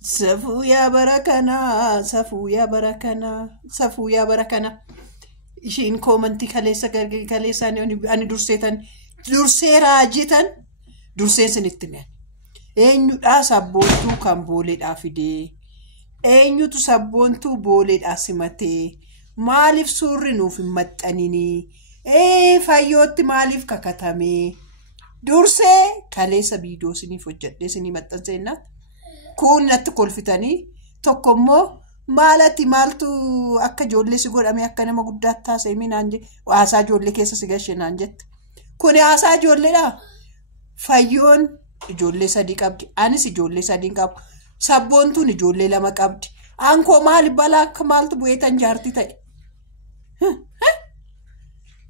Safuu yaa barakana, safuu yaa barakana, safuu yaa barakana. Ishiin koomantii kaleessaan ani dursee raajitan durseen sinitti mi'an. Eenyudha sabboontuu kan booleedhaa fidee? Eenyutu sabboontuu booleedhaa simatee? Maaliif suurri nuuf hin maxxanini? Fayyootti maaliif kakatamee? Dursee kaleessa viidiyoo siniif hojjedhee sinii maxxanseennaa. Kun natti kolfitanii tokko immoo maaltu akka ijoollee si godhame akka nama guddaatti taasise minaan je haasaa ijoollee keessa si gashee naan jette. Kun haasaa ijoolleedha. Fayyoon ijoollee 3 qabdi. Anis ijoollee 3 qabu. Sabboontuun ijoollee 2 qabdi. Ankoo maali balaa akka maaltu bu'eetan jaartii ta'e?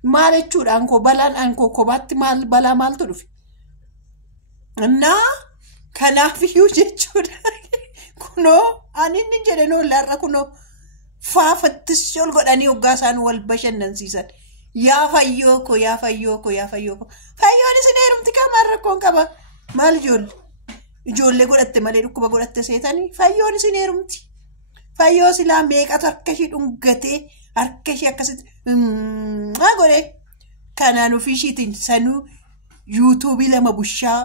Maal jechuudha ankoo balaan ankoo kophaatti maal balaa maaltu dhufe? Kanaaf iyyuu jechuudha. Kunoo ani inni jedhe noo larra kunoo faafattis ol godhanii hoggaa isaan wal bashannansiisan. Yaa fayyoo ko yaa fayyoo ko yaa fayyoo ko. Fayyoon isin heerumti qaama rakkoon qaba. Maal ijoollee? Ijoollee godhatte malee dhukkuba godhatte seetanii fayyoon isin heerumti. Fayyoo silaa meeqatu harka ishii dhungatee harka ishii akkasitti godhee kanaan ofii ishiitiin sanuu yuutuubii 2 bushaa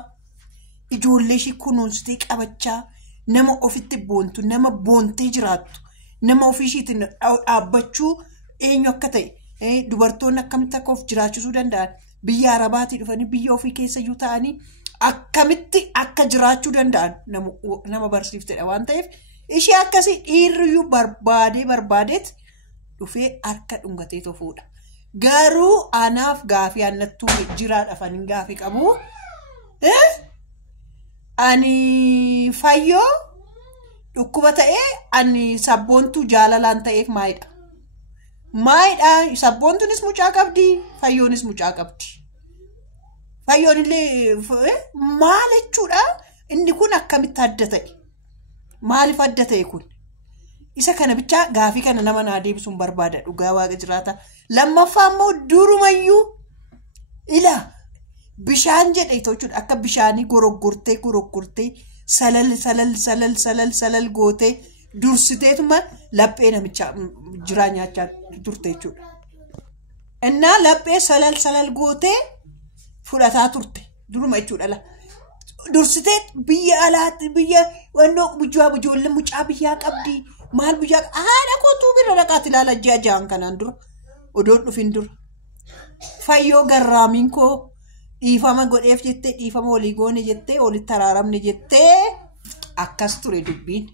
ijoollee ishii kunuunsitee qabachaa nama ofitti boontu nama boontee jiraattu nama ofii ishiitiin dhaabbachuu eenyu akka ta'e dubartoonni akkamitti akka of jiraachisuu danda'an biyya arabaatii dhufanii biyya ofii keessa iyyuu ta'anii akkamitti akka jiraachuu danda'an nama barsiiftedha waan ta'eef ishee akkasii dhiirriyyuu barbaadeet dhufee harka dhungatee tofuudha. Garuu anaaf gaafii annattuu jiraadhaafanii gaafii qabu. Ani fayyoo dhukkuba ta'ee ani sabboontuu jaalalaan ta'eef maayidha. Maayidha sabboontuunis mucaa qabdi fayyoonis mucaa qabdi. Fayyoon illee maal jechuudha inni kun akkamitti adda ta'e? Maaliif adda ta'e kun? Isa kana bichaa gaafii kana nama naa deebisuun barbaada dhugaa waaqa jiraata. Lammaffaa immoo durumayyuu ilaa bishaan jedhe jechuudha akka bishaanii goroggortee salal gootee dursiteetuma laphee namicha jiraa nyaachaa turte jechuudha. Innaa laphee salal gootee fudhataa turte duruma jechuudha. Dursitee biyya alaatti biyya wannoo ijoollee mucaa biyyaa qabdi maal biyyaa haadha kootuu bira dhaqaati ilaala ja'aan kanaan dura odoon dhufin dura. Fayyoo garraamiin koo dhiifama godheef jettee dhiifama walii goone jettee walitti araaramne jettee akkas ture dubbiin.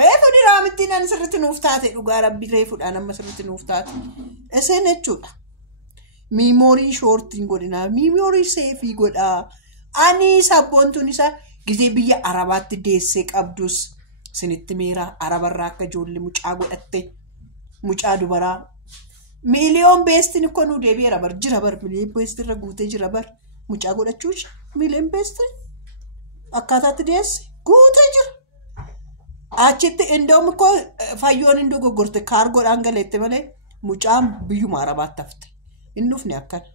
Reefu ni raamittiin ani sirriitti nuuf taate dhugaa rabbi reefuudhaan amma sirriitti nuuf taate. Iseen jechuudha. Miimoorii shoortiin godhinaa miimoorii seefii godhaa. Ani sabboontuun isaa gizee biyya arabaatti deessee qabdus sinitti meeraa arabarraa akka ijoollee mucaa godhatte mucaa dubaraa. Miliyoon beestiin kun nu deebi'eera bar jira bar miliyoon beestirra guutee jira bar mucaa godhachuush miliyoon beestiin akkaataatti deesse guutee jira. Achitti indoom ko fayyoon indoo goggorte kaargoodhaan galeette malee mucaan biyyuma arabaatti hafte. Innufni akkana.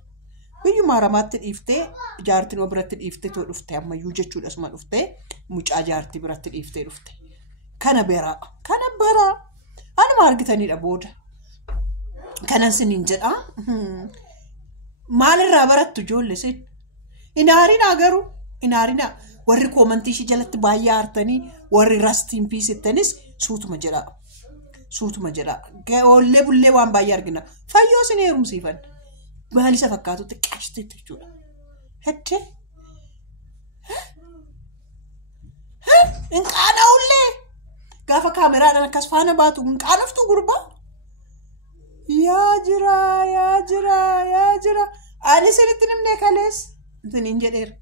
Biyyuma arabaatti dhiiftee jaartiin biratti dhiiftee too dhufte ammayyuu jechuudha asuma dhuftee mucaa jaartii biratti dhiiftee dhufte. Kana baraa anuma argitaniidha booda. Kanan siniin jedha. Maalirraa barattu ijoollee sin? Inaarinaa garuu inaarinaa warri koomantii ishii jalatti baay'ee aartanii warri rastiin piisittanis suutuma jedha. Oollee bullee waan baay'ee argina. Fayyoo sin heerumsiifan. Maal isa fakkaatutti qaashiteetti jechuudha. Heddee? Hinqaana'ullee gaafa kaameraadhaan akkas faana baatu hinqaanoftu gurbaa. Yaa jira. Ani sinitti nimnee kalees siniin jedheera.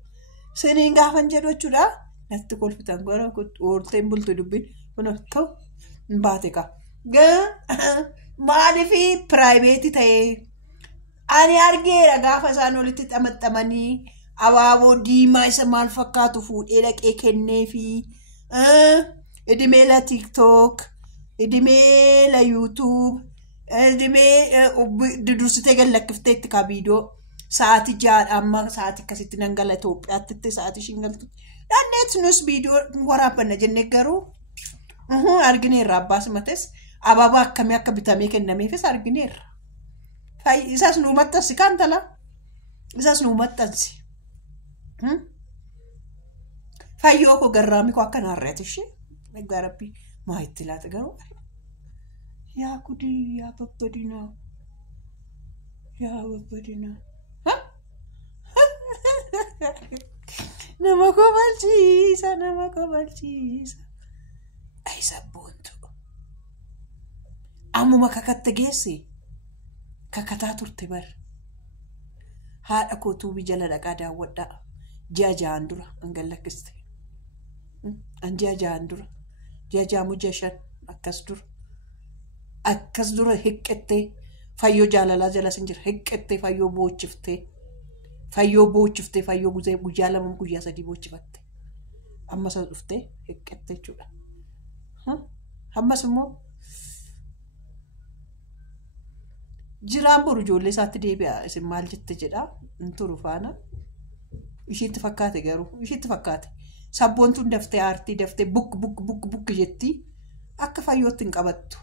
Siniin gaafan jedhu jechuudha. Natti kolfitan gara oolteen bultu dubbiin kun ta'u hin baate ka. Maaliifi piraayiveetii ta'ee ani argeera gaafa isaan walitti xamaxamanii abaaboo diimaa isa maal fakkaatu fuudhee dhaqee kenneefi idimee la TikTok idimee la YouTube dursitee gallakiftee itti ka viidiyoo sa'aatii 6 amma sa'aatii akkasitti nan gala Itoophiyaatti sa'aatii 5 galtu Annet nus video waraabbanna jennee garuu argineerra abbaas mates ababa akkamii akka bitamee kennameefis argineerra. Isaas nuu maxxansi kan tala. Isaas nuu maxxansi. Fayyoo koo garraamii koo akka naarreeti ishee. Egaa rabbii maa itti laata garuu. Yaa kudii yaa babbadinaa. Yaa babbadinaa. Nama kobalchiisa nama kobalchiisa. Ay sabboontu. Ammuma kakatte geesse. Kakataa turte bar. Haadha kootuu bijala dhaqaa daawwadhaa. Ji'a ja'aan dura hangan lakkiste. Ji'a ja'aan dura. Ji'a ja'amu ji'a shan akkas dura. Akkas dura hiqqettee fayyoo jaalalaa jala sin jira hiqqettee fayyoo boochiftee. Fayyoo boochiftee fayyoo guyyaa lama guyyaa sadii boochifatte. Ammas dhuftee hiqqettee jechuudha. Ammas immoo jiraan boru ijoollee isaatti deebi'a isin maal jette jedhaa turu faana. Ishiitti fakkaate garuu ishiitti fakkaate. Sabboontuun daftee aartii daftee buk jetti akka fayyootti hin qabattu.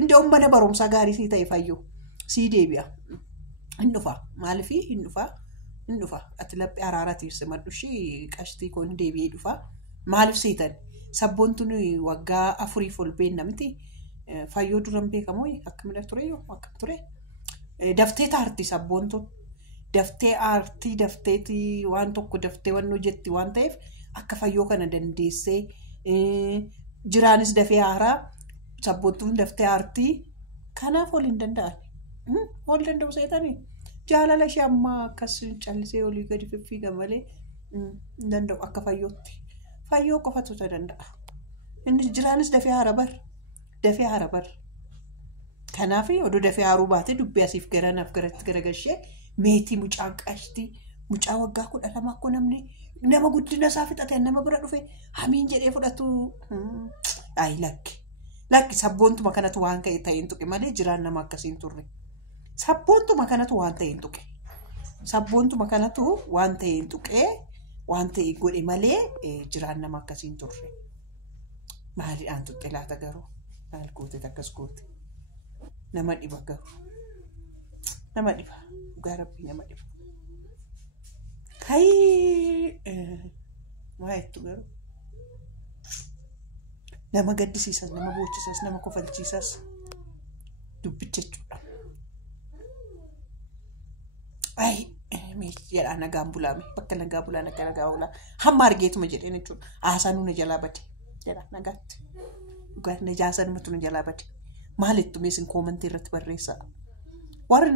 Indoo mana barumsaa gaarii sii ta'e fayyoo sii deebi'a. Hindufa maalifi hindufa ati laphee araaratiif simadhu ishee qashtii koon deebi'ee dhufa maaliif seetan sabboontuun waggaa 4 ol beenna miti fayyoo duran beekamoo akkamidha ture yoo akkam ture daftee taarti sabboontuun daftee aartii dafteeti waan tokko daftee waan hojjetti waan ta'eef akka fayyoo kana dandeessee jiraanis dafee haaraa sabboontuun daftee aartii kanaaf ol hin danda'an. Ol danda'u seetanii jaalala ishee amma akkas callisee olii gadi fiffiiga malee danda'u akka fayyootti. Fayyoo qofatu isa danda'a. Inni jiraanis dafee haara bar. Kanaaf oduu dafee haaruu baate dubbii asiif garanaaf garatti garagashee meetii mucaa qashtii mucaa waggaa 12 akkoo namni nama guddina isaa fixate nama bira dhufe hamiin jedhee fudhatu. Ay lakki sabboontuma kanatu waan ka'e ta'een tuqe malee jiraan nama akkasiin turre. Sabboontuma kanatu waan ta'een tuqe. Sabboontuma kanatu waan ta'een tuqe waan ta'e godhe malee jiraan nama akkasiin turre. Maaliidhaan tuqe laata garuu maal goote akkas goote nama dhiba garuu nama dhiba dhugaa rabbii nama dhiba. Waa jettu garuu. Nama gaddisiisas, nama boochisas, nama kofalchiisas dubbicha jechuudha. Jedhaa nagaan bulaame bakka nagaa bulaa nagaa oolaa hamma argeetuma jedheen jechuudha. Haasaan nu jalaa bade jedhaa nagaatti. Dhugaa najaasaan matu nu jalaa bade. Maalittu meesin koomantii irratti barreessaa. Warri